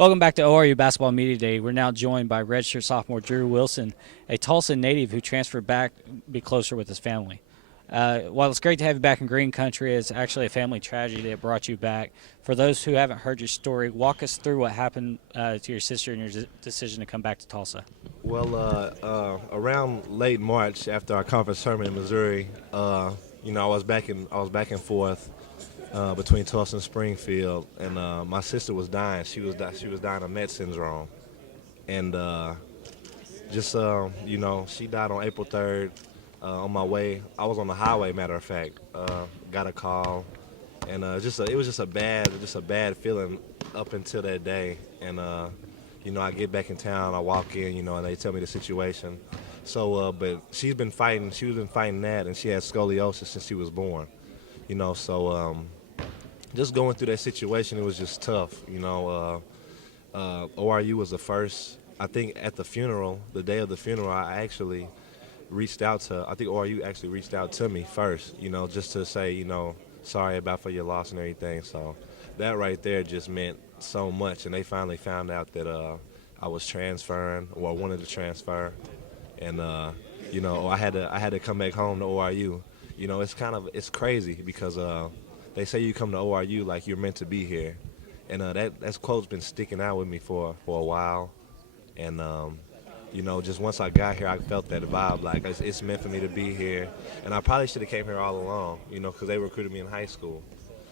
Welcome back to ORU Basketball Media Day. We're now joined by Redshirt sophomore Drew Wilson, a Tulsa native who transferred back to be closer with his family. While it's great to have you back in Green Country, it's actually a family tragedy that brought you back. For those who haven't heard your story, walk us through what happened to your sister and your decision to come back to Tulsa. Well, around late March, after our conference tournament in Missouri, I was back and forth between Tulsa and Springfield, and my sister was dying. She was dying of Met syndrome, and she died on April 3rd. On my way, I was on the highway. Matter of fact, got a call, and it was just a bad feeling up until that day. And I get back in town, I walk in, and they tell me the situation. So, but she's been fighting. She was been fighting that, and she had scoliosis since she was born. Just going through that situation, it was just tough. ORU was the first. I think at the funeral, the day of the funeral, I think ORU actually reached out to me first, just to say, sorry for your loss and everything. So that right there just meant so much. And they finally found out that I was transferring or wanted to transfer. And, I had to come back home to ORU. It's crazy because they say you come to ORU like you're meant to be here. And that quote's been sticking out with me for a while. And, just once I got here, I felt that vibe, like it's meant for me to be here. And I probably should have came here all along, because they recruited me in high school.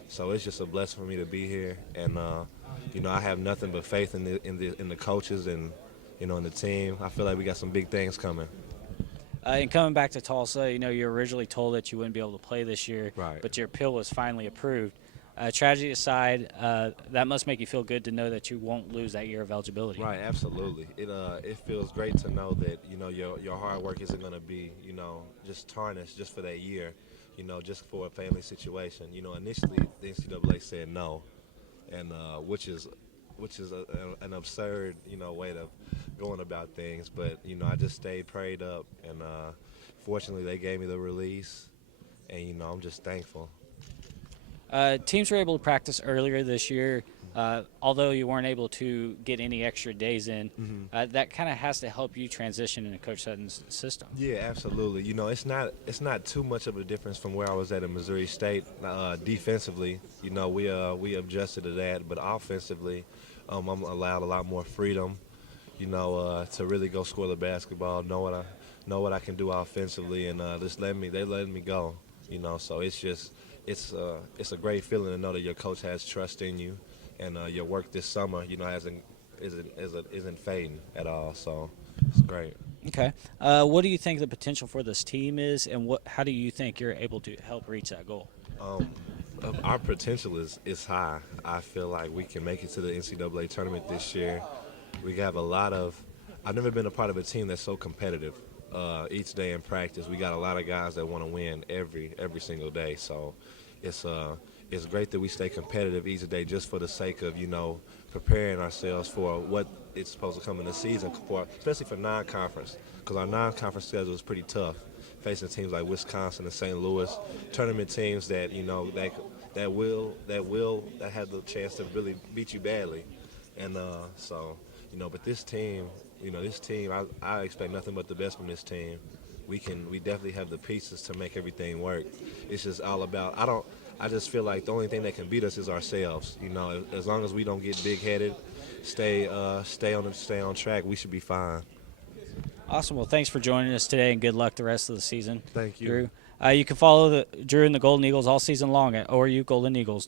So it's just a blessing for me to be here. And, I have nothing but faith in the coaches and, in the team. I feel like we got some big things coming. And coming back to Tulsa, you were originally told that you wouldn't be able to play this year, Right. But your appeal was finally approved. Tragedy aside, that must make you feel good to know that you won't lose that year of eligibility. Right, absolutely. It feels great to know that your hard work isn't going to be just tarnished just for that year, just for a family situation. Initially the NCAA said no, and which is an absurd way of going about things. But I just stayed prayed up, and fortunately they gave me the release, and I'm just thankful. Teams were able to practice earlier this year, although you weren't able to get any extra days in. Mm-hmm. That kind of has to help you transition into Coach Sutton's system. Yeah, absolutely. It's not too much of a difference from where I was at in Missouri State. Defensively, we adjusted to that, but offensively, I'm allowed a lot more freedom, to really go score the basketball, know what I can do offensively, and they letting me go, So it's a great feeling to know that your coach has trust in you, and your work this summer, isn't fading at all. So it's great. Okay. What do you think the potential for this team is, and how do you think you're able to help reach that goal? Our potential is high. I feel like we can make it to the NCAA tournament this year. We have I've never been a part of a team that's so competitive. Each day in practice, we got a lot of guys that want to win every single day. So it's great that we stay competitive each day just for the sake of preparing ourselves for what it's supposed to come in the season for, especially for non-conference, because our non-conference schedule is pretty tough, facing teams like Wisconsin and St. Louis, tournament teams that that have the chance to really beat you badly, and but this team, I expect nothing but the best from this team. We definitely have the pieces to make everything work. It's just all about, I just feel like the only thing that can beat us is ourselves. As long as we don't get big-headed, stay on track, we should be fine. Awesome. Well, thanks for joining us today, and good luck the rest of the season. Thank you. Drew. You can follow Drew and the Golden Eagles all season long at ORU Golden Eagles.